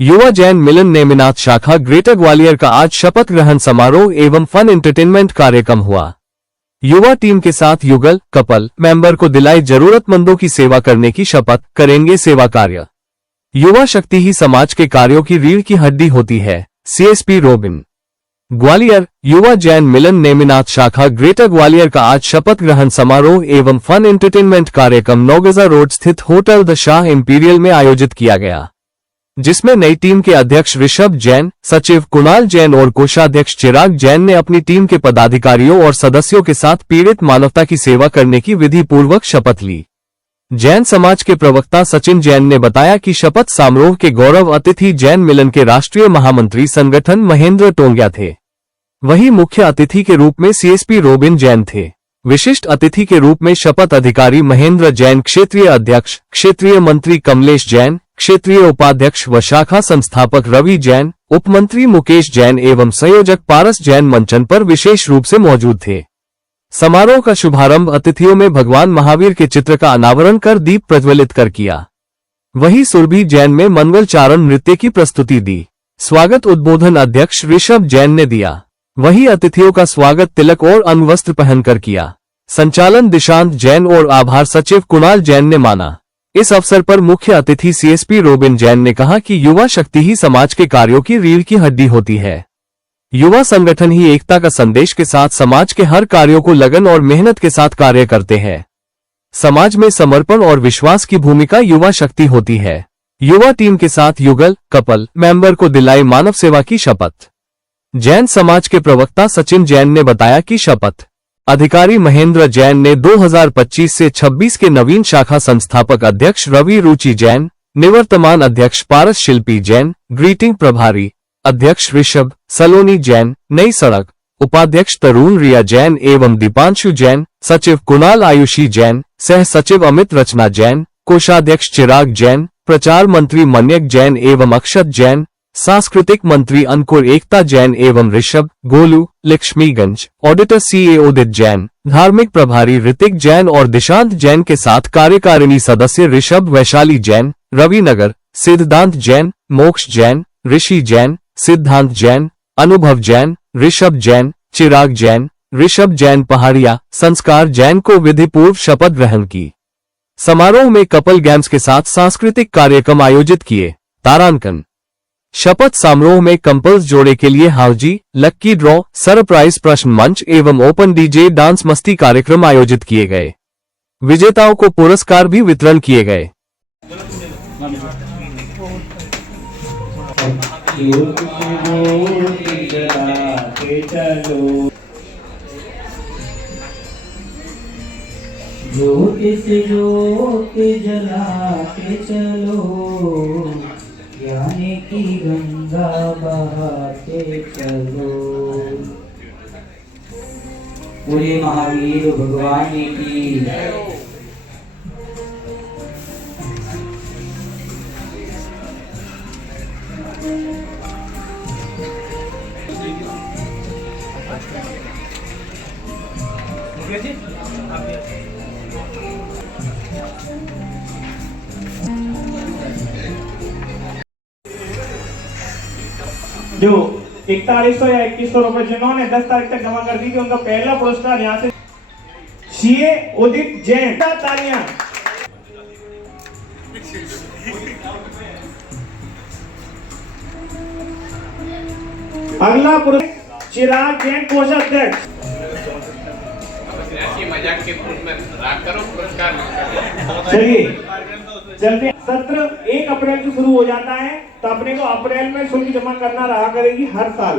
युवा जैन मिलन नेमिनाथ शाखा ग्रेटर ग्वालियर का आज शपथ ग्रहण समारोह एवं फन एंटरटेनमेंट कार्यक्रम हुआ। युवा टीम के साथ युगल कपल मेंबर को दिलाई जरूरतमंदों की सेवा करने की शपथ, करेंगे सेवा कार्य। युवा शक्ति ही समाज के कार्यों की रीढ़ की हड्डी होती है। सीएसपी रोबिन ग्वालियर युवा जैन मिलन नेमिनाथ शाखा ग्रेटर ग्वालियर का आज शपथ ग्रहण समारोह एवं फन एंटरटेनमेंट कार्यक्रम नौगजा रोड स्थित होटल द शाह इंपीरियल में आयोजित किया गया, जिसमें नई टीम के अध्यक्ष ऋषभ जैन, सचिव कुणाल जैन और कोषाध्यक्ष चिराग जैन ने अपनी टीम के पदाधिकारियों और सदस्यों के साथ पीड़ित मानवता की सेवा करने की विधि पूर्वक शपथ ली। जैन समाज के प्रवक्ता सचिन जैन ने बताया कि शपथ समारोह के गौरव अतिथि जैन मिलन के राष्ट्रीय महामंत्री संगठन महेंद्र टोंगिया थे। वहीं मुख्य अतिथि के रूप में सीएसपी रोबिन जैन थे। विशिष्ट अतिथि के रूप में शपथ अधिकारी महेंद्र जैन, क्षेत्रीय अध्यक्ष, क्षेत्रीय मंत्री कमलेश जैन, क्षेत्रीय उपाध्यक्ष व शाखा संस्थापक रवि जैन, उपमंत्री मुकेश जैन एवं संयोजक पारस जैन मंचन पर विशेष रूप से मौजूद थे। समारोह का शुभारंभ अतिथियों में भगवान महावीर के चित्र का अनावरण कर दीप प्रज्वलित कर किया। वहीं सुरभि जैन में मंगल चारण नृत्य की प्रस्तुति दी। स्वागत उद्बोधन अध्यक्ष ऋषभ जैन ने दिया। वहीं अतिथियों का स्वागत तिलक और अंगवस्त्र पहनकर किया। संचालन दिशांत जैन और आभार सचिव कुणाल जैन ने माना। इस अवसर पर मुख्य अतिथि सीएसपी रोबिन जैन ने कहा कि युवा शक्ति ही समाज के कार्यों की रीढ़ की हड्डी होती है। युवा संगठन ही एकता का संदेश के साथ समाज के हर कार्यों को लगन और मेहनत के साथ कार्य करते हैं। समाज में समर्पण और विश्वास की भूमिका युवा शक्ति होती है। युवा टीम के साथ युगल कपल मेंबर को दिलाई मानव सेवा की शपथ। जैन समाज के प्रवक्ता सचिन जैन ने बताया कि शपथ अधिकारी महेंद्र जैन ने 2025 से 26 के नवीन शाखा संस्थापक अध्यक्ष रवि रुचि जैन, निवर्तमान अध्यक्ष पारस शिल्पी जैन, ग्रीटिंग प्रभारी अध्यक्ष ऋषभ सलोनी जैन, नई सड़क उपाध्यक्ष तरुण रिया जैन एवं दीपांशु जैन, सचिव कुणाल आयुषी जैन, सह सचिव अमित रचना जैन, कोषाध्यक्ष चिराग जैन, प्रचार मंत्री मन्यक जैन एवं अक्षत जैन, सांस्कृतिक मंत्री अंकुर एकता जैन एवं ऋषभ गोलू लक्ष्मीगंज, ऑडिटर सीए उदित जैन, धार्मिक प्रभारी ऋतिक जैन और दिशांत जैन के साथ कार्यकारिणी सदस्य ऋषभ वैशाली जैन, रविनगर सिद्धांत जैन, मोक्ष जैन, ऋषि जैन, सिद्धांत जैन, अनुभव जैन, ऋषभ जैन, चिराग जैन, ऋषभ जैन पहाड़िया, संस्कार जैन को विधि पूर्व शपथ ग्रहण की। समारोह में कपल गेम्स के साथ सांस्कृतिक कार्यक्रम आयोजित किए। तारांकन शपथ समारोह में कपल्स जोड़े के लिए हाउजी, लक्की ड्रॉ, सरप्राइज प्रश्न मंच एवं ओपन डीजे डांस मस्ती कार्यक्रम आयोजित किए गए। विजेताओं को पुरस्कार भी वितरण किए गए। ज्योति से ज्योति जला के चलो, ज्ञान की गंगा बहाते चलो। पूरे महावीर भगवान की जो 4100 या 2100 रुपए जिन्होंने 10 तारीख तक जमा कर दी थी, उनका पहला पुरस्कार यहाँ से सीए उदित जैन। तालियां। अगला पुरस्कार चिराग जैन कोषाध्यक्ष। मजाक के मूड में राग करो, पुरस्कार चलिए चलते। सत्र 1 अप्रैल से शुरू हो जाता है, तो अपने को अप्रैल में शुल्क जमा करना रहा करेगी हर साल।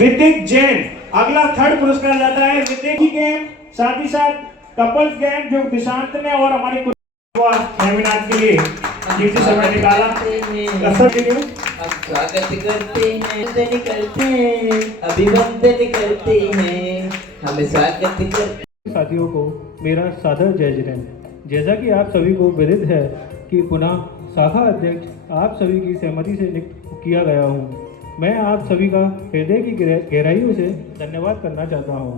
ऋतिक जैन अगला 3rd पुरस्कार जाता है ऋतिक गेम, साथ ही साथ कपल्स गेम जो दिशांत ने और हमारी सेमिनार के लिए किसी समय निकाला। स्वागत करते हैं, अभिवंदन करते हैं, हमें स्वागत करते। साथियों को मेरा सादर जय जिनेन्द्र। जैसा कि आप सभी को विदित है कि पुनः शाखा अध्यक्ष आप सभी की सहमति से नियुक्त किया गया हूँ। मैं आप सभी का हृदय की गहराइयों से धन्यवाद करना चाहता हूँ।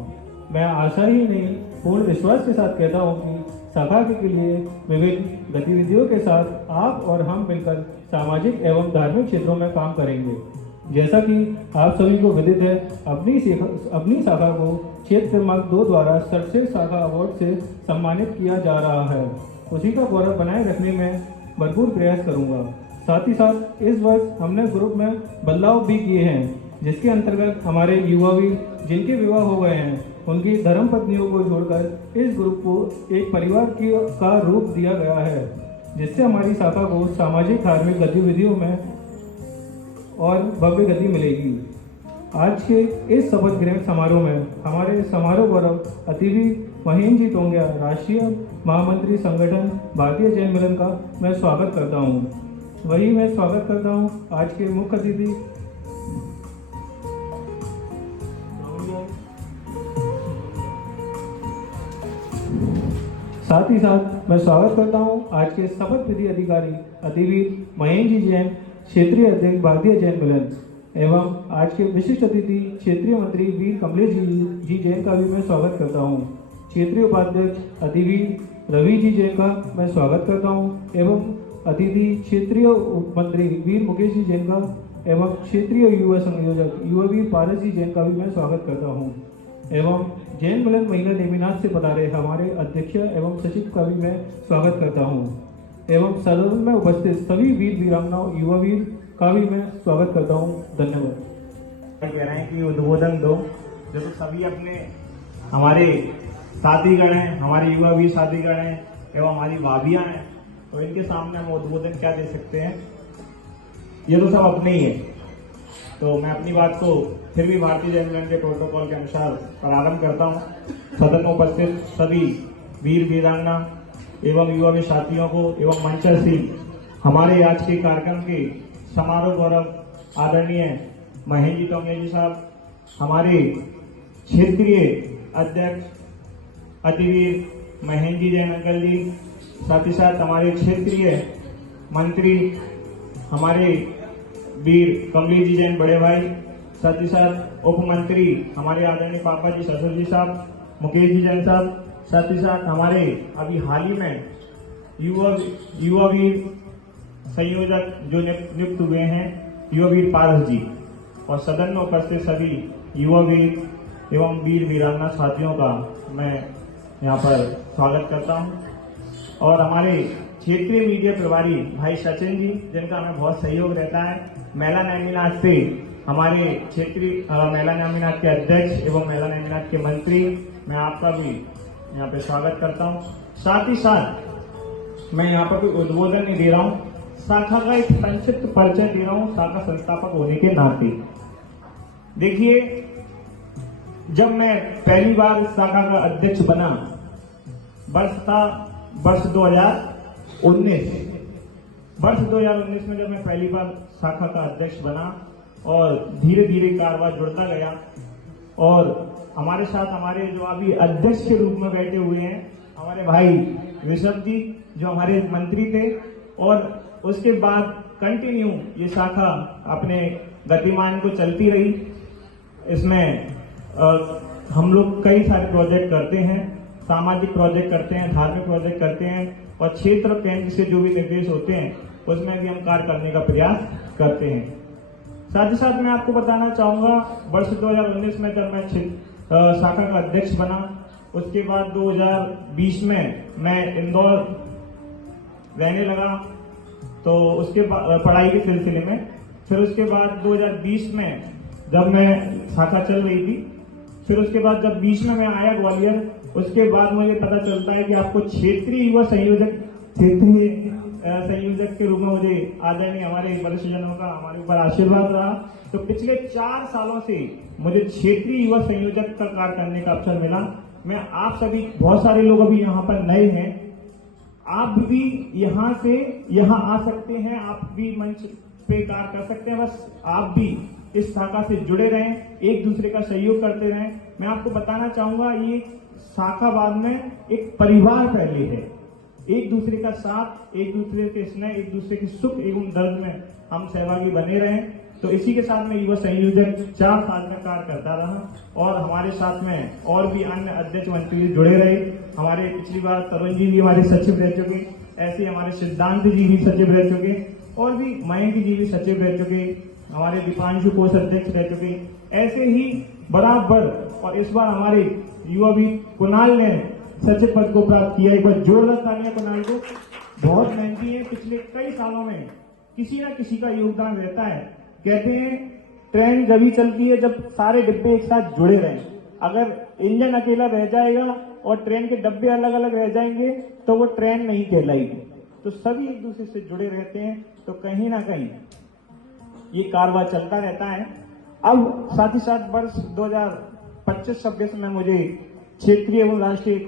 मैं आशा ही नहीं पूर्ण विश्वास के साथ कहता हूँ कि शाखा के लिए विभिन्न गतिविधियों के साथ आप और हम मिलकर सामाजिक एवं धार्मिक क्षेत्रों में काम करेंगे। जैसा कि आप सभी को विदित है, अपनी शाखा को क्षेत्र क्रमांक 2 द्वारा सर्वश्रेष्ठ शाखा अवार्ड से सम्मानित किया जा रहा है। उसी का गौरव बनाए रखने में भरपूर प्रयास करूंगा। साथ ही साथ इस वर्ष हमने ग्रुप में बदलाव भी किए हैं, जिसके अंतर्गत हमारे युवा वीर जिनके विवाह हो गए हैं उनकी धर्म पत्नियों को जोड़कर इस ग्रुप को एक परिवार का रूप दिया गया है, जिससे हमारी शाखा को सामाजिक धार्मिक गतिविधियों में और भव्य गति मिलेगी। आज के इस शपथ ग्रहण समारोह में हमारे समारोह गौरव अतिथि महेंद्र जी टोंगिया, राष्ट्रीय महामंत्री संगठन भारतीय जैन मिलन का मैं स्वागत करता हूँ। वही मैं स्वागत करता हूँ आज के मुख्य अतिथि साथ ही साथ मैं स्वागत करता हूं आज के शपथ विधि अधिकारी अतिवीर महेंद्र जी जैन, क्षेत्रीय अध्यक्ष भारतीय जैन मिलन एवं आज के विशिष्ट अतिथि क्षेत्रीय मंत्री वीर कमलेश जी जैन का भी मैं स्वागत करता हूं। क्षेत्रीय उपाध्यक्ष अतिवीर रवि जी जैन का मैं स्वागत करता हूं एवं अतिथि क्षेत्रीय उप मंत्री वीर मुकेश जी जैन का एवं क्षेत्रीय युवा संयोजक युवा वीर पारस जी जैन का भी मैं स्वागत करता हूँ एवं जैन मिलन महिला नेमिनाथ से पधारे हमारे अध्यक्ष एवं सचिव का भी मैं स्वागत करता हूं एवं सदन में उपस्थित सभी वीर वीरांगनाओं युवा वीर का भी मैं स्वागत करता हूं। धन्यवाद। कह रहे हैं कि उद्बोधन दो, जैसे सभी अपने हमारे साथीगण हैं, हमारे युवा वीर साथीगण हैं एवं हमारी भाभियां हैं, तो इनके सामने हम उद्बोधन क्या दे सकते हैं? ये तो सब अपने ही है। तो मैं अपनी बात को फिर भी भारतीय जैन मिलन के प्रोटोकॉल के अनुसार प्रारंभ करता हूं। सदन में उपस्थित सभी वीर वीरांगना एवं युवा वीर साथियों को एवं मंचस्थी हमारे आज के कार्यक्रम के समारोह गौरव आदरणीय महेंद्र जी टोंगिया जी साहब, हमारे क्षेत्रीय अध्यक्ष अतिवीर महेंद्र जी जैन अंकल जी, साथ ही साथ हमारे क्षेत्रीय मंत्री हमारे वीर कमलेश जी जैन बड़े भाई, साथ ही साथ उप मंत्री हमारे आदरणीय पापा जी ससुर जी साहब मुकेश जी जैन साहब, साथ ही साथ हमारे अभी हाल ही में युवा वीर संयोजक जो नियुक्त हुए हैं युवा वीर पारस जी, और सदन में उपस्थित सभी युवा वीर एवं वीर वीरांगना साथियों का मैं यहाँ पर स्वागत करता हूँ। और हमारे क्षेत्रीय मीडिया प्रभारी भाई सचिन जी, जिनका हमें बहुत सहयोग रहता है, महिला नेमिनाथ से हमारे क्षेत्रीय महिला नेमिनाथ के अध्यक्ष एवं महिला नेमिनाथ के मंत्री, मैं आपका भी यहाँ पे स्वागत करता हूँ। साथ ही साथ मैं यहाँ पर कोई उद्बोधन नहीं दे रहा हूँ, शाखा का एक संक्षिप्त परिचय दे रहा हूँ शाखा संस्थापक होने के नाते। देखिए, जब मैं पहली बार शाखा का अध्यक्ष बना, वर्ष था वर्ष 2019। वर्ष 2019 में जब मैं पहली बार शाखा का अध्यक्ष बना और धीरे धीरे कारोबार जुड़ता गया, और हमारे साथ हमारे जो अभी अध्यक्ष के रूप में बैठे हुए हैं हमारे भाई ऋषभ जी, जो हमारे मंत्री थे, और उसके बाद कंटिन्यू ये शाखा अपने गतिमान को चलती रही। इसमें हम लोग कई सारे प्रोजेक्ट करते हैं, सामाजिक प्रोजेक्ट करते हैं, धार्मिक प्रोजेक्ट करते हैं, और क्षेत्र केंद्र से जो भी निर्देश होते हैं उसमें भी हम कार्य करने का प्रयास करते हैं। साथ ही साथ मैं आपको बताना चाहूंगा, वर्ष 2019 में जब मैं शाखा का अध्यक्ष बना, उसके बाद 2020 में मैं इंदौर रहने लगा, तो उसके बाद पढ़ाई के सिलसिले में, फिर उसके बाद 2020 में जब मैं शाखा चल रही थी, फिर उसके बाद जब 20 में मैं आया ग्वालियर, उसके बाद मुझे पता चलता है कि आपको क्षेत्रीय युवा संयोजक के रूप में मुझे आदरणीय हमारे वरिष्ठ जनों का हमारे ऊपर आशीर्वाद रहा। तो पिछले 4 सालों से मुझे क्षेत्रीय युवा संयोजक का कार्य करने का अवसर मिला। मैं आप सभी, बहुत सारे लोग अभी यहाँ पर नए हैं, आप भी यहाँ से यहाँ आ सकते हैं, आप भी मंच पे कार्य कर सकते हैं। बस आप भी इस शाखा से जुड़े रहें, एक दूसरे का सहयोग करते रहें। मैं आपको बताना चाहूंगा, ये शाखा बाद में एक परिवार पहले है। एक दूसरे का साथ, एक दूसरे के स्नेह, एक दूसरे के सुख एवं दर्द में हम सहभागी बने रहें। तो इसी के साथ में युवा संयोजक 4 साल का कार्य करता रहा और हमारे साथ में और भी अन्य अध्यक्ष मंत्री जुड़े रहे। हमारे पिछली बार तरुण जी भी हमारे सचिव रह चुके, ऐसे हमारे सिद्धांत जी भी सचिव रह चुके और भी मयंक जी भी सचिव रह चुके, हमारे दीपांशु कोष अध्यक्ष रह चुके। ऐसे ही बराबर और इस बार हमारे युवा भी कुणाल ने सचिव पद को प्राप्त किया। एक बार जोरदार तालियां कुणाल को। बहुत मेहनती है, पिछले कई सालों में किसी न किसी का योगदान रहता है। कहते हैं ट्रेन जब ही चलती है जब सारे डिब्बे एक साथ जुड़े रहें। अगर इंजन अकेला रह जाएगा और ट्रेन के डब्बे अलग अलग रह जाएंगे तो वो ट्रेन नहीं कहलाएगी। तो सभी एक दूसरे से जुड़े रहते हैं, तो कहीं ना कहीं ये कारवां चलता रहता है। अब साथ ही साथ वर्ष 2025-26 में मुझे क्षेत्रीय एवं राष्ट्रीय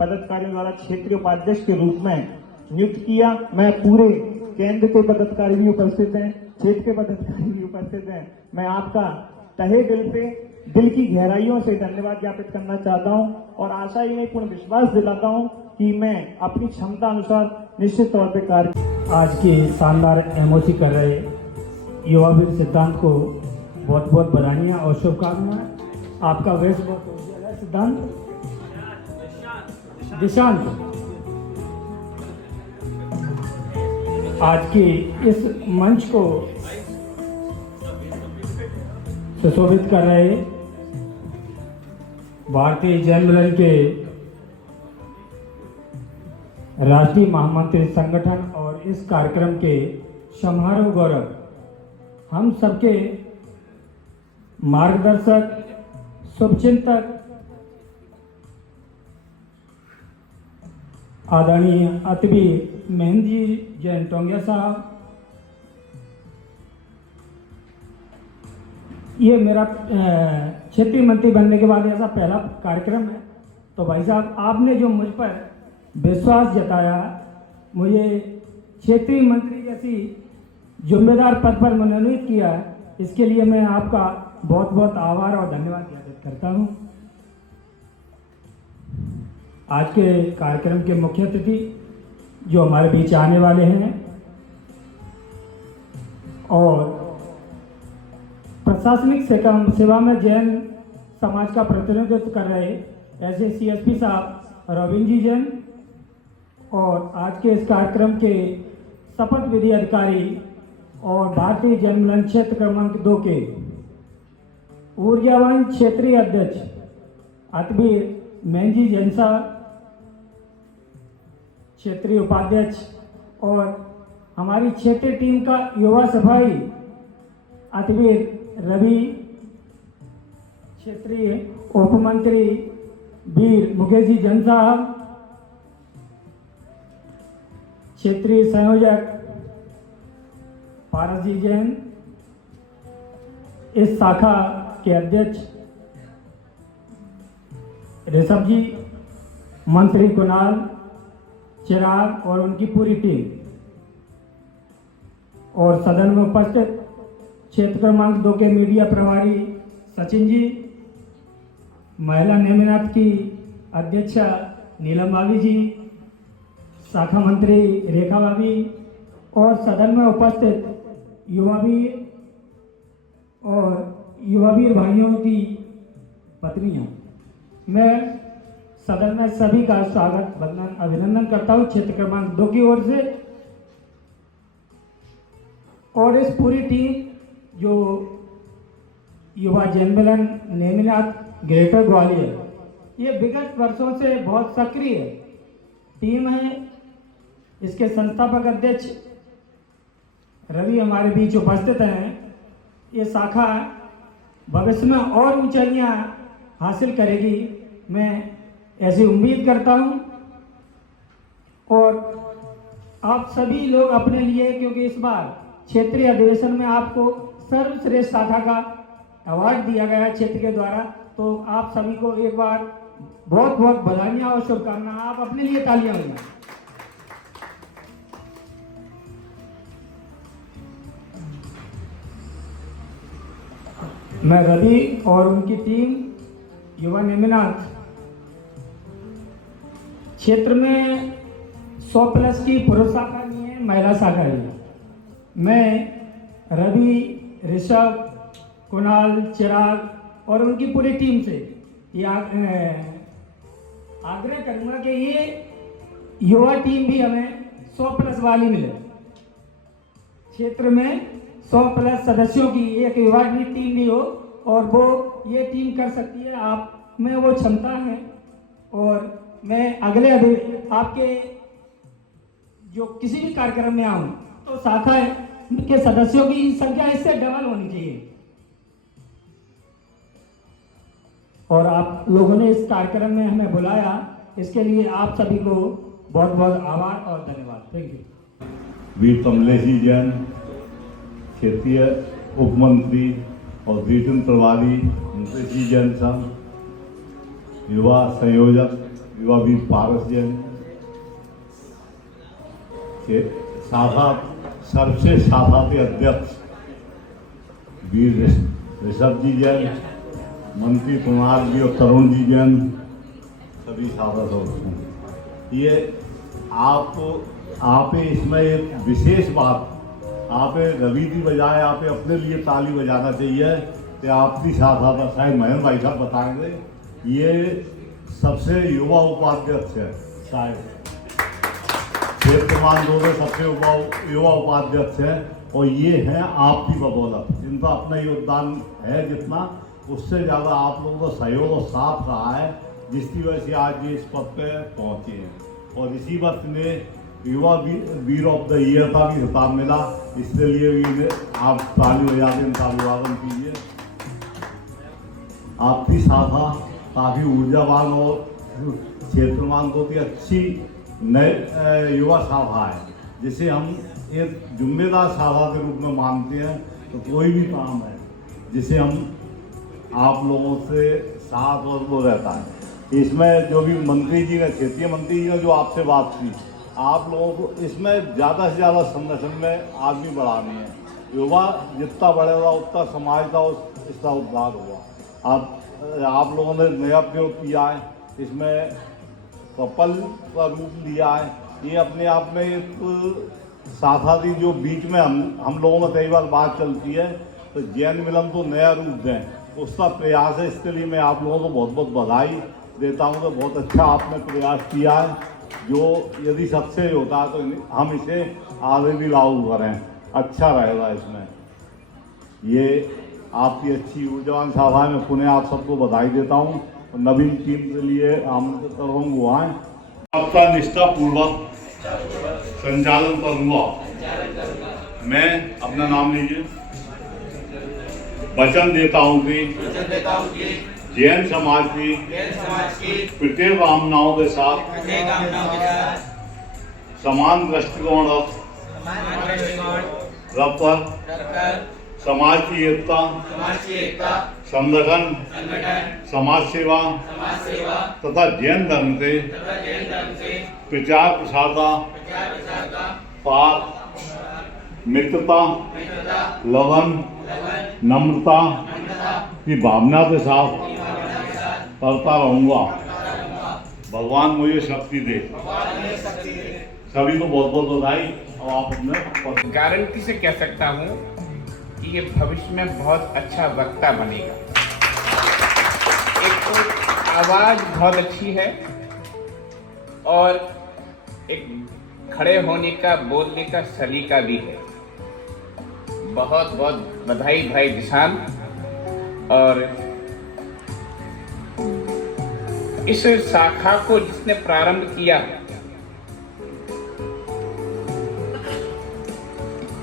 पदाधिकारियों द्वारा क्षेत्रीय उपाध्यक्ष के रूप में नियुक्त किया। मैं पूरे केंद्र के पदाधिकारी भी उपस्थित हैं, क्षेत्र के पदाधिकारी भी उपस्थित हैं। मैं आपका तहे दिल से, दिल की गहराइयों से धन्यवाद ज्ञापित करना चाहता हूं और आशा ही नहीं पूर्ण विश्वास दिलाता हूं कि मैं अपनी क्षमता अनुसार निश्चित तौर पर कार्य। आज की शानदार एमओसी कर रहे युवा वीर सिद्धांत को बहुत बहुत बधाइयाँ और शुभकामनाएं। आपका वेश बहुत उज्जवल है सिद्धांत। दिशांत, आज की इस मंच को सुशोभित कर रहे भारतीय जैन मिलन के राष्ट्रीय महामंत्री संगठन और इस कार्यक्रम के समारोह गौरव हम सबके मार्गदर्शक, शुभचिंतक, आदरणीय अतिवीर महेंद्र जी जैन टोंगिया साहब, ये मेरा क्षेत्रीय मंत्री बनने के बाद ऐसा पहला कार्यक्रम है। तो भाई साहब, आपने जो मुझ पर विश्वास जताया, मुझे क्षेत्रीय मंत्री जैसी जिम्मेदार पद पर मनोनीत किया, इसके लिए मैं आपका बहुत बहुत आभार और धन्यवाद ज्ञापित करता हूँ। आज के कार्यक्रम के मुख्य अतिथि जो हमारे बीच आने वाले हैं और प्रशासनिक सेवा में जैन समाज का प्रतिनिधित्व कर रहे ऐसे CSP साहब रविंद्र जी जैन और आज के इस कार्यक्रम के शपथ विधि अधिकारी और भारतीय जैन मिलन क्षेत्र क्रमांक 2 के ऊर्जावान क्षेत्रीय अध्यक्ष अतबीर मेहंजी जैन साहब, क्षेत्रीय उपाध्यक्ष और हमारी क्षेत्रीय टीम का युवा सफाई अतबीर रवि, क्षेत्रीय उप मंत्री वीर मुकेश जी जैन साहब, क्षेत्रीय संयोजक पारस जी जैन, इस शाखा के अध्यक्ष ऋषभ जी, मंत्री कुणाल, चिराग और उनकी पूरी टीम, और सदन में उपस्थित क्षेत्र क्रमांक 2 के मीडिया प्रभारी सचिन जी, महिला नेमिनाथ की अध्यक्षा नीलम भाभी जी, शाखा मंत्री रेखा भाभी और सदन में उपस्थित युवा वीर भाइयों की पत्नियां। मैं सदन में सभी का स्वागत, वंदन, अभिनंदन करता हूं क्षेत्र क्रमांक 2 की ओर से। और इस पूरी टीम जो युवा जैन मिलन नेमिनाथ ग्रेटर ग्वालियर, ये विगत वर्षों से बहुत सक्रिय टीम है। इसके संस्थापक अध्यक्ष रवि हमारे बीच उपस्थित हैं। ये शाखा भविष्य में और ऊंचाइयां हासिल करेगी, मैं ऐसी उम्मीद करता हूं। और आप सभी लोग अपने लिए, क्योंकि इस बार क्षेत्रीय अधिवेशन में आपको सर्वश्रेष्ठ शाखा का अवार्ड दिया गया है क्षेत्र के द्वारा, तो आप सभी को एक बार बहुत बहुत बधाइयां और शुभकामनाएं। आप अपने लिए तालियां बजाएं। मैं रवि और उनकी टीम युवा नेमिनाथ क्षेत्र में 100+ की पुरुष शाखा नहीं है, महिला शाखा है। मैं रवि ऋषभ, कुणाल, चिराग और उनकी पूरी टीम से ये आग्रह करूंगा कि ये युवा टीम भी हमें 100+ वाली मिले। क्षेत्र में 100+ सदस्यों की एक युवा भी टीम भी हो और वो ये टीम कर सकती है। आप में वो क्षमता है और मैं अगले आपके जो किसी भी कार्यक्रम में आऊँ तो शाखा के सदस्यों की संख्या इससे डबल होनी चाहिए। और आप लोगों ने इस कार्यक्रम में हमें बुलाया, इसके लिए आप सभी को बहुत बहुत आभार और धन्यवाद। Thank you. वीर कमलेश जी जैन, क्षेत्रीय उप मंत्री और ब्रिटेन प्रभारी मुकेश जी जैन संघ, युवा संयोजक युवा वीर पारस जैन, शाखा सर्वश्रेष्ठ शाखा के अध्यक्ष वीर ऋषभ जी जैन, मंत्री कुमार जी और तरुण जी जैन, सभी शाखा सदस्य। ये आप इसमें एक विशेष बात, आप रवि की बजाय आप अपने लिए ताली बजाना चाहिए कि आपकी शाखा पर, शायद महेंद्र भाई साहब बताएंगे, ये सबसे युवा उपाध्यक्ष है, शायद क्षेत्रमान दो में सबसे युवा उपाध्यक्ष है और ये हैं आपकी बदौलत। इनका अपना योगदान है जितना, उससे ज़्यादा आप लोगों का सहयोग और साथ रहा है, जिसकी वजह से आज ये इस पद पे पहुँचे हैं। और इसी वर्ष में युवा वीर ऑफ द ईयर का भी खिताब मिला, इसके लिए भी आप ताली बजा के इनका अभिवादन कीजिए। आपकी शाखा काफ़ी ऊर्जावान और क्षेत्रमान को की अच्छी नए युवा शाखा है, जिसे हम एक जिम्मेदार शाखा के रूप में मानते हैं। तो कोई भी काम है जिसे हम आप लोगों से साथ और वो रहता है। इसमें जो भी मंत्री जी ने, क्षेत्रीय मंत्री जी ने जो आपसे बात की, आप लोगों को इसमें ज़्यादा से ज़्यादा संगठन में आदमी बढ़ानी है। युवा जितना बढ़ेगा उतना समाज का इसका उद्धार होगा। आप लोगों ने नया प्रयोग किया है, इसमें कपल का रूप लिया है। ये अपने आप में एक शाखा की जो बीच में हम लोगों में कई बार बात चलती है, तो जैन मिलन तो नया रूप दें, उसका प्रयास है। इसके लिए मैं आप लोगों को बहुत बहुत बधाई देता हूँ। तो बहुत अच्छा आपने प्रयास किया है, जो यदि सक्सेस होता है तो हम इसे आगे भी लागू करें, अच्छा रहेगा। इसमें ये आपकी अच्छी ऊर्जावान शाखा में पुनः आप सबको बधाई देता हूँ। नवीन टीम के लिए आमंत्रित करूँगा वो आएँ। आपका निष्ठापूर्वक संचालन करूँगा। मैं अपना नाम लीजिए। वचन देता हूँ कि जैन समाज की प्रत्येक कामनाओं के साथ समान दृष्टिकोण रखकर समाज की एकता, संगठन, समाज सेवा तथा जैन धर्म के प्रचार प्रसार का पार मित्रता, लगन, नम्रता की भावना के साथ करता रहूँगा। भगवान मुझे शक्ति दे। सभी को बहुत बहुत बधाई। और आप अपने गारंटी से कह सकता हूँ कि ये भविष्य में बहुत अच्छा वक्ता बनेगा। एक तो आवाज बहुत अच्छी है और एक खड़े होने का, बोलने का सलीका भी है। बहुत बहुत बधाई भाई दिशान। और इस शाखा को जिसने प्रारंभ किया,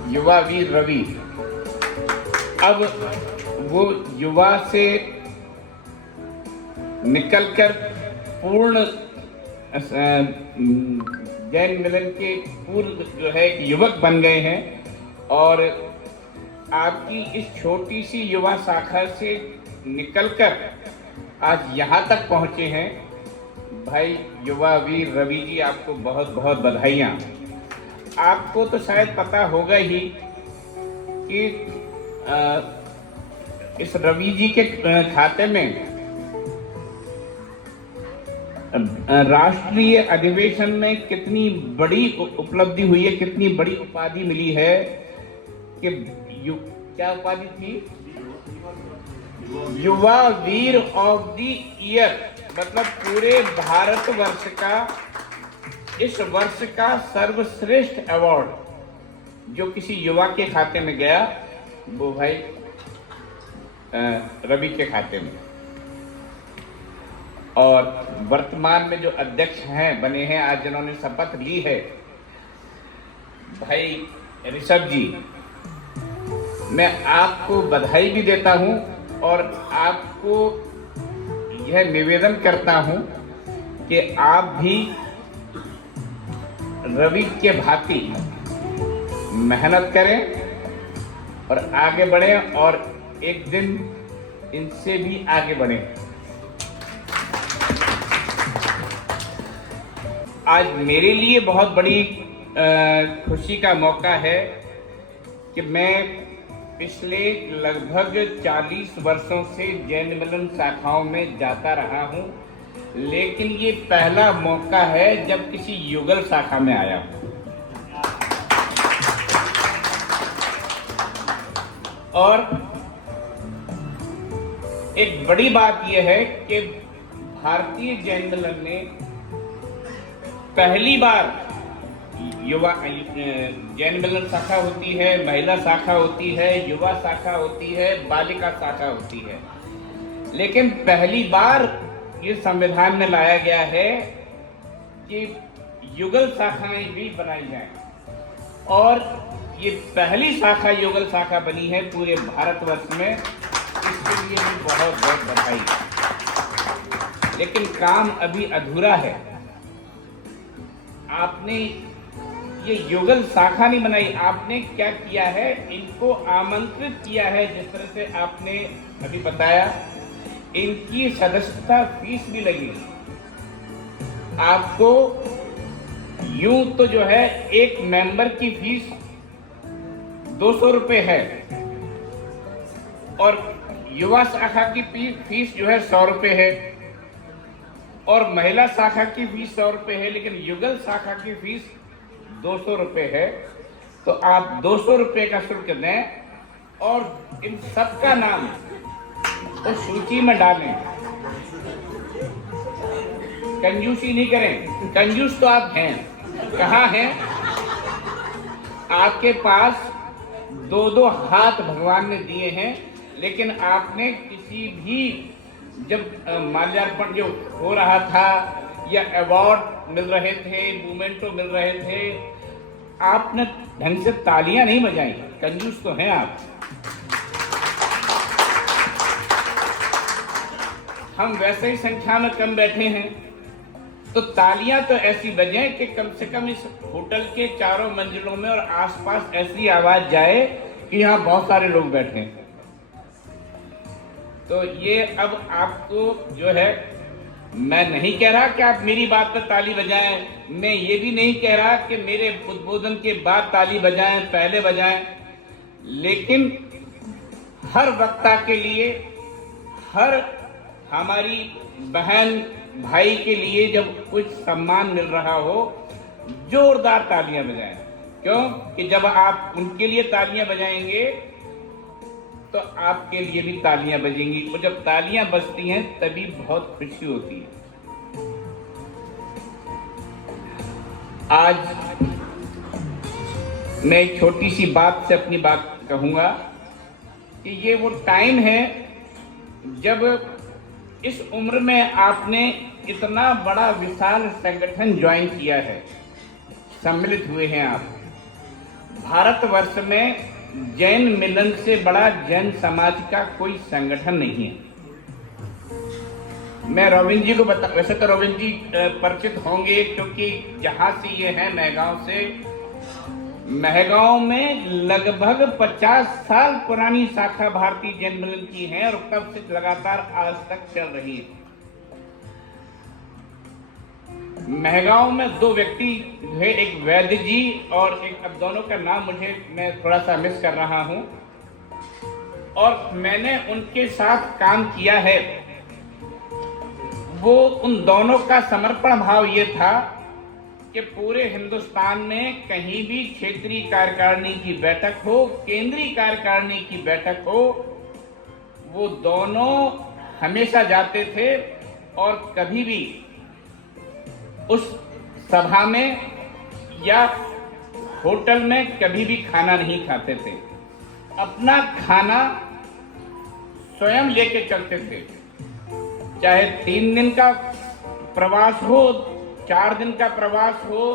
युवा वीर रवि, अब वो युवा से निकलकर पूर्ण जैन मिलन के पूर्व जो है युवक बन गए हैं। और आपकी इस छोटी सी युवा शाखा से निकलकर आज यहाँ तक पहुँचे हैं। भाई युवा वीर रवि जी, आपको बहुत बहुत बधाइयाँ। आपको तो शायद पता होगा ही कि इस रवि जी के खाते में राष्ट्रीय अधिवेशन में कितनी बड़ी उपलब्धि हुई है, कितनी बड़ी उपाधि मिली है कि क्या उपाधि थी? युवा वीर ऑफ द ईयर, मतलब पूरे भारतवर्ष का इस वर्ष का सर्वश्रेष्ठ अवार्ड जो किसी युवा के खाते में गया, वो भाई रवि के खाते में। और वर्तमान में जो अध्यक्ष हैं बने हैं, आज जिन्होंने शपथ ली है, भाई ऋषभ जी, मैं आपको बधाई भी देता हूं और आपको यह निवेदन करता हूं कि आप भी रवि के भांति मेहनत करें और आगे बढ़ें और एक दिन इनसे भी आगे बढ़ें। आज मेरे लिए बहुत बड़ी खुशी का मौका है कि मैं पिछले लगभग 40 वर्षों से जैन मिलन शाखाओं में जाता रहा हूं, लेकिन ये पहला मौका है जब किसी युगल शाखा में आया हूं। और एक बड़ी बात यह है कि भारतीय जैन मिलन ने पहली बार युवा जैन मिलन शाखा होती है, महिला शाखा होती है, युवा शाखा होती है, बालिका शाखा होती है, लेकिन पहली बार ये संविधान में लाया गया है कि युगल शाखाएं भी बनाई जाएं। और ये पहली शाखा युगल शाखा बनी है पूरे भारतवर्ष में, इसके लिए भी बहुत बहुत बधाई। लेकिन काम अभी अधूरा है। आपने ये युगल शाखा नहीं बनाई, आपने क्या किया है, इनको आमंत्रित किया है। जिस तरह से आपने अभी बताया, इनकी सदस्यता फीस भी लगी। आपको यूं तो जो है एक मेंबर की फीस 200 रुपये है और युवा शाखा की फीस जो है 100 रुपये है और महिला शाखा की फीस 100 रुपये है, लेकिन युगल शाखा की फीस 200 रुपये है। तो आप 200 रुपये का शुल्क दें और इन सबका नाम तो सूची में डालें। कंजूसी नहीं करें, कंजूस तो आप हैं। कहाँ हैं? आपके पास 2-2 हाथ भगवान ने दिए हैं, लेकिन आपने किसी भी, जब माल्यार्पण जो हो रहा था या अवार्ड मिल रहे थे, मूवमेंटो मिल रहे थे, आपने ढंग से तालियां नहीं बजाई। कंजूस तो हैं आप। हम वैसे ही संख्या में कम बैठे हैं, तो तालियां तो ऐसी बजें कि कम से कम इस होटल के चारों मंजिलों में और आसपास ऐसी आवाज जाए कि यहाँ बहुत सारे लोग बैठे हैं। तो ये अब आपको जो है, मैं नहीं कह रहा कि आप मेरी बात पर ताली बजाएं, मैं ये भी नहीं कह रहा कि मेरे उद्बोधन के बाद ताली बजाएं, पहले बजाएं, लेकिन हर वक्ता के लिए, हर हमारी बहन भाई के लिए जब कुछ सम्मान मिल रहा हो, जोरदार तालियां बजाएं। क्यों? कि जब आप उनके लिए तालियां बजाएंगे तो आपके लिए भी तालियां बजेंगी, और जब तालियां बजती हैं तभी बहुत खुशी होती है। आज मैं एक छोटी सी बात से अपनी बात कहूंगा कि ये वो टाइम है जब इस उम्र में आपने इतना बड़ा विशाल संगठन ज्वाइन किया है, सम्मिलित हुए हैं आप। भारतवर्ष में जैन मिलन से बड़ा जैन समाज का कोई संगठन नहीं है। मैं रविंद्र जी को वैसे तो रविंद्र जी परिचित होंगे, क्योंकि जहां से ये हैं, महगांव से, महगांव में लगभग 50 साल पुरानी शाखा भारतीय जैन मिलन की है और तब से लगातार आज तक चल रही है। महगांव में 2 व्यक्ति है, एक वैद्य जी और एक, अब दोनों का नाम मैं थोड़ा सा मिस कर रहा हूं, और मैंने उनके साथ काम किया है। वो उन दोनों का समर्पण भाव ये था कि पूरे हिंदुस्तान में कहीं भी क्षेत्रीय कार्यकारिणी की बैठक हो, केंद्रीय कार्यकारिणी की बैठक हो, वो दोनों हमेशा जाते थे और कभी भी उस सभा में या होटल में कभी भी खाना नहीं खाते थे। अपना खाना स्वयं लेके चलते थे, चाहे 3 दिन का प्रवास हो, 4 दिन का प्रवास हो,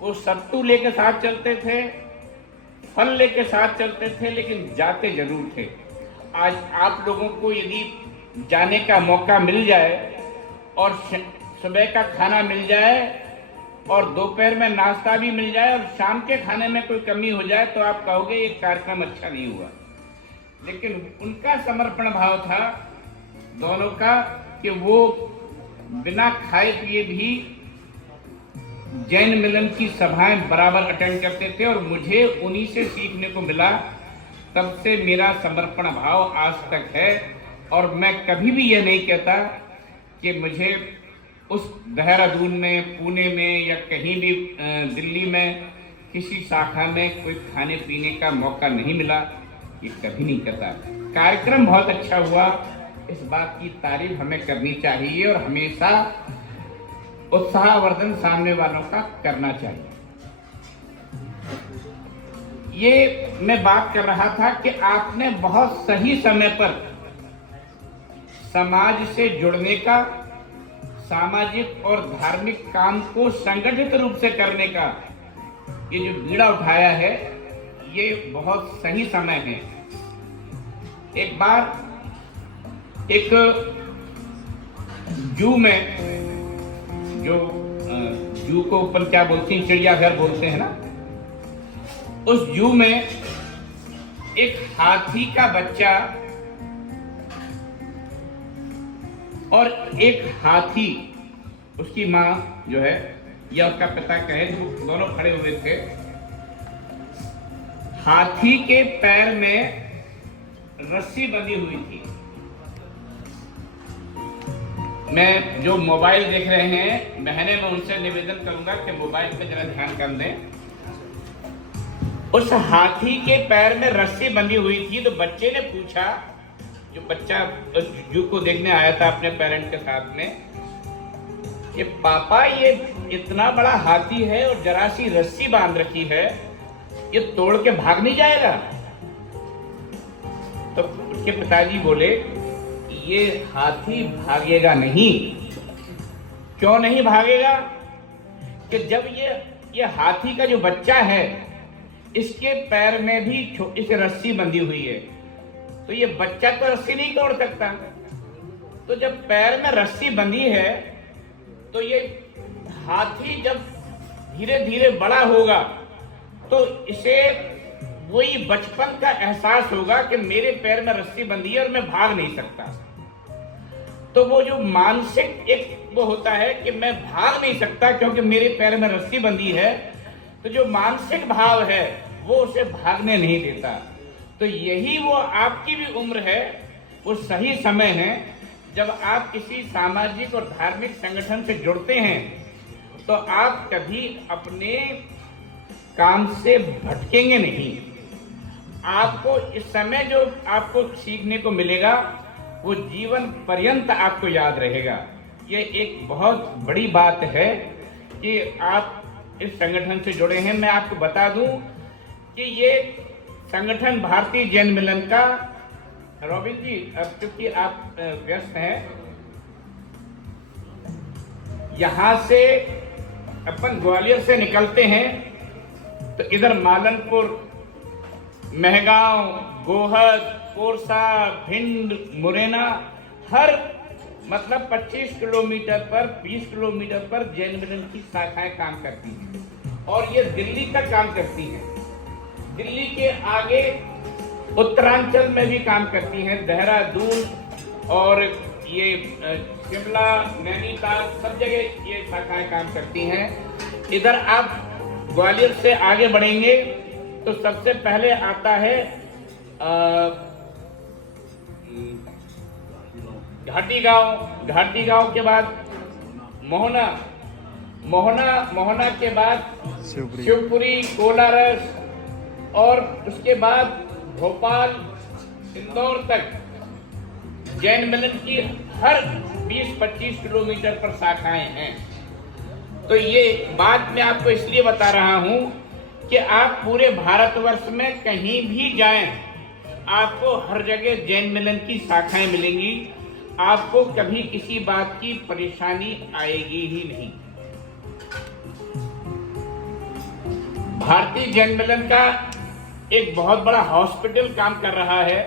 वो सत्तू लेके साथ चलते थे, फल लेके साथ चलते थे, लेकिन जाते जरूर थे। आज आप लोगों को यदि जाने का मौका मिल जाए और सुबह का खाना मिल जाए और दोपहर में नाश्ता भी मिल जाए और शाम के खाने में कोई कमी हो जाए तो आप कहोगे ये कार्यक्रम अच्छा नहीं हुआ। लेकिन उनका समर्पण भाव था दोनों का कि वो बिना खाए पिए भी जैन मिलन की सभाएं बराबर अटेंड करते थे और मुझे उन्हीं से सीखने को मिला। तब से मेरा समर्पण भाव आज तक है और मैं कभी भी ये नहीं कहता कि मुझे उस देहरादून में, पुणे में या कहीं भी दिल्ली में किसी शाखा में कोई खाने पीने का मौका नहीं मिला, ये कभी नहीं कहता। कार्यक्रम बहुत अच्छा हुआ, इस बात की तारीफ हमें करनी चाहिए और हमेशा उत्साहवर्धन सामने वालों का करना चाहिए। ये मैं बात कर रहा था कि आपने बहुत सही समय पर समाज से जुड़ने का, सामाजिक और धार्मिक काम को संगठित रूप से करने का ये जो बीड़ा उठाया है, ये बहुत सही समय है। एक बार एक जू में, जो जू को ऊपर क्या बोलते हैं, चिड़ियाघर बोलते हैं ना, उस जू में एक हाथी का बच्चा और एक हाथी, उसकी माँ जो है या उसका पिता कहे, तो दोनों खड़े हुए थे। हाथी के पैर में रस्सी बंधी हुई थी। मैं जो मोबाइल देख रहे हैं, बहने मैं उनसे निवेदन करूंगा कि मोबाइल पे जरा ध्यान कर दें। उस हाथी के पैर में रस्सी बंधी हुई थी, तो बच्चे ने पूछा, जो बच्चा जू को देखने आया था अपने पेरेंट के साथ में, कि पापा ये इतना बड़ा हाथी है और जरा सी रस्सी बांध रखी है, ये तोड़ के भाग नहीं जाएगा? तो उसके पिताजी बोले, ये हाथी भागेगा नहीं। क्यों नहीं भागेगा? कि जब ये हाथी का जो बच्चा है, इसके पैर में भी इस रस्सी बंधी हुई है, तो ये बच्चा तो रस्सी नहीं तोड़ सकता। तो जब पैर में रस्सी बंधी है, तो ये हाथी जब धीरे धीरे बड़ा होगा तो इसे वही बचपन का एहसास होगा कि मेरे पैर में रस्सी बंधी है और मैं भाग नहीं सकता। तो वो जो मानसिक एक वो होता है कि मैं भाग नहीं सकता क्योंकि मेरे पैर में रस्सी बंधी है, तो जो मानसिक भाव है वो उसे भागने नहीं देता। तो यही वो आपकी भी उम्र है, वो सही समय है जब आप किसी सामाजिक और धार्मिक संगठन से जुड़ते हैं, तो आप कभी अपने काम से भटकेंगे नहीं। आपको इस समय जो आपको सीखने को मिलेगा वो जीवन पर्यंत आपको याद रहेगा। ये एक बहुत बड़ी बात है कि आप इस संगठन से जुड़े हैं। मैं आपको बता दूं कि ये संगठन भारतीय जैन मिलन का, रॉबिन जी अब क्योंकि आप व्यस्त हैं, यहां से अपन ग्वालियर से निकलते हैं तो इधर मालनपुर, महगांव, गोहद, कोरसा, भिंड, मुरैना, हर मतलब 25 किलोमीटर पर, 20 किलोमीटर पर जैन मिलन की शाखाएं काम करती हैं और ये दिल्ली तक काम करती हैं। दिल्ली के आगे उत्तरांचल में भी काम करती हैं, देहरादून और ये शिमला, नैनीताल, सब जगह ये शाखाएं काम करती हैं। इधर आप ग्वालियर से आगे बढ़ेंगे तो सबसे पहले आता है घाटी गांव, घाटी गांव के बाद मोहना, मोहना के बाद शिवपुरी, कोलारस और उसके बाद भोपाल, इंदौर तक जैन मिलन की हर 20-25 किलोमीटर पर शाखाएं हैं। तो ये बात मैं आपको इसलिए बता रहा हूं कि आप पूरे भारतवर्ष में कहीं भी जाएं, आपको हर जगह जैन मिलन की शाखाएं मिलेंगी। आपको कभी किसी बात की परेशानी आएगी ही नहीं। भारतीय जैन मिलन का एक बहुत बड़ा हॉस्पिटल काम कर रहा है।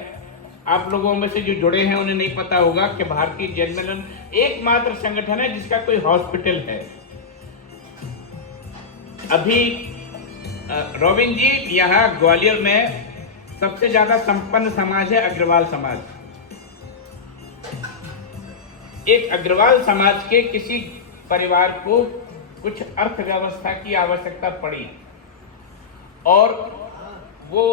आप लोगों में से जो जुड़े हैं उन्हें नहीं पता होगा कि भारतीय जैन मिलन एकमात्र संगठन है जिसका कोई हॉस्पिटल है। अभी रोबिन जी, यहाँ ग्वालियर में सबसे ज्यादा संपन्न समाज है अग्रवाल समाज। एक अग्रवाल समाज के किसी परिवार को कुछ अर्थव्यवस्था की आवश्यकता पड़ी और वो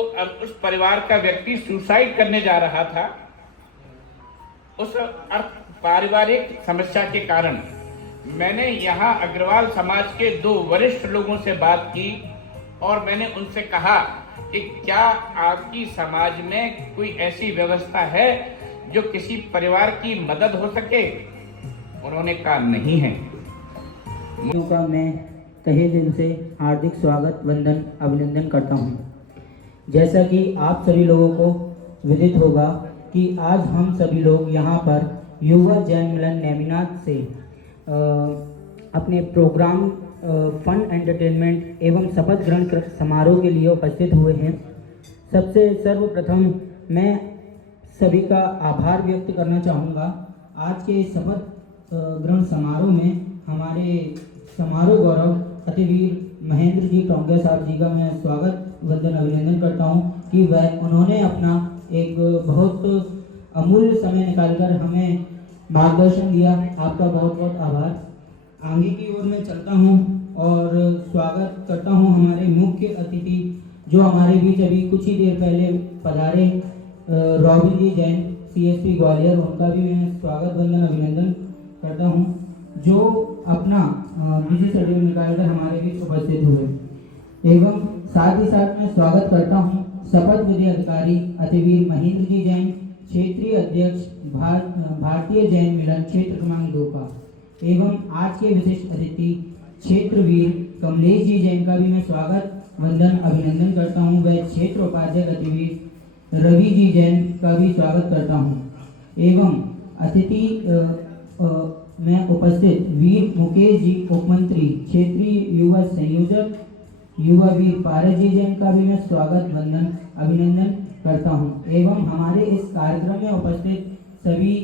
उस परिवार का व्यक्ति सुसाइड करने जा रहा था। उस पारिवारिक समस्या के कारण मैंने यहाँ अग्रवाल समाज के 2 वरिष्ठ लोगों से बात की और मैंने उनसे कहा कि क्या आपकी समाज में कोई ऐसी व्यवस्था है जो किसी परिवार की मदद हो सके। उन्होंने कहा नहीं है। का मैं तहे दिल से हार्दिक स्वागत, वंदन, अभिनंदन करता हूँ। जैसा कि आप सभी लोगों को विदित होगा कि आज हम सभी लोग यहाँ पर युवा जैन मिलन नेमिनाथ से अपने प्रोग्राम फन एंटरटेनमेंट एवं शपथ ग्रहण समारोह के लिए उपस्थित हुए हैं। सबसे सर्वप्रथम मैं सभी का आभार व्यक्त करना चाहूँगा। आज के शपथ ग्रहण समारोह में हमारे समारोह गौरव अतिवीर महेंद्र जी टोंगे साहब जी का मैं स्वागत, वंदन, अभिनंदन करता हूं कि उन्होंने अपना एक बहुत अमूल्य समय निकालकर हमें मार्गदर्शन दिया। आपका बहुत बहुत आभार। आगे की ओर मैं चलता हूं और स्वागत करता हूं हमारे मुख्य अतिथि जो हमारे बीच अभी कुछ ही देर पहले पधारे, रॉबिन जी जैन, CSP ग्वालियर। उनका भी मैं स्वागत, वंदन, अभिनंदन करता हूं जो अपना बिजी शेड्यूल निकालकर हमारे बीच उपस्थित हुए। एवं साथ ही साथ मैं स्वागत करता हूं शपथ विधि अधिकारी अतिवीर महेंद्र जी जैन, क्षेत्रीय अध्यक्ष भारतीय जैन मिलन क्षेत्र क्रमांक 2 का। एवं आज के विशिष्ट अतिथि क्षेत्रवीर कमलेश जी जैन का भी मैं स्वागत, वंदन, अभिनंदन करता हूं। वह क्षेत्र उपाध्यक्ष अतिवीर रवि जी जैन का भी स्वागत करता हूं। एवं अतिथि मैं उपस्थित वीर मुकेश जी उपमंत्री क्षेत्रीय युवा संयोजक युवा वीर पारस जी जैन का भी मैं स्वागत, वंदन, अभिनंदन करता हूं। एवं हमारे इस कार्यक्रम में उपस्थित सभी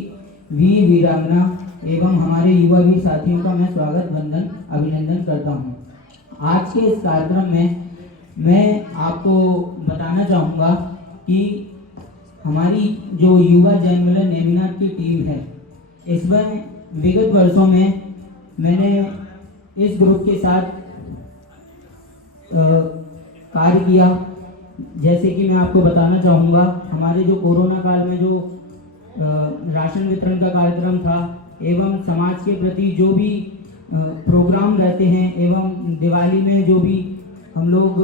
वीर वीरांगना एवं हमारे युवा वीर साथियों का मैं स्वागत, वंदन, अभिनंदन करता हूं। आज के इस कार्यक्रम में मैं आपको बताना चाहूँगा कि हमारी जो युवा जैन मिलन नेमिनाथ की टीम है, इसमें विगत वर्षों में मैंने इस ग्रुप के साथ कार्य किया। जैसे कि मैं आपको बताना चाहूँगा, हमारे जो कोरोना काल में जो राशन वितरण का कार्यक्रम था एवं समाज के प्रति जो भी प्रोग्राम रहते हैं एवं दिवाली में जो भी हम लोग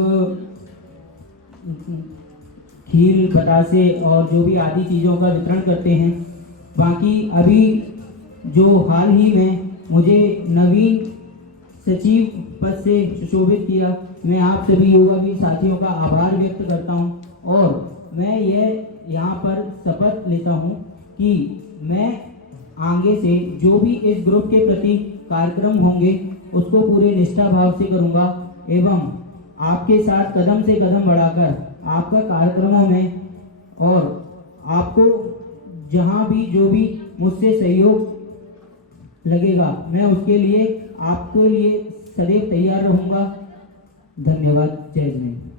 खीर, बतासे और जो भी आदि चीज़ों का वितरण करते हैं। बाकी अभी जो हाल ही में मुझे नवीन सचिव पद से सुशोभित किया, मैं आप सभी युवा भी साथियों का आभार व्यक्त करता हूं और मैं यह यहाँ पर शपथ लेता हूं कि मैं आगे से जो भी इस ग्रुप के प्रति कार्यक्रम होंगे उसको पूरे निष्ठा भाव से करूँगा एवं आपके साथ कदम से कदम बढ़ाकर आपका कार्यक्रमों में और आपको जहाँ भी जो भी मुझसे सहयोग लगेगा मैं उसके लिए आपके लिए सदैव तैयार रहूँगा। धन्यवाद। जय हिंद।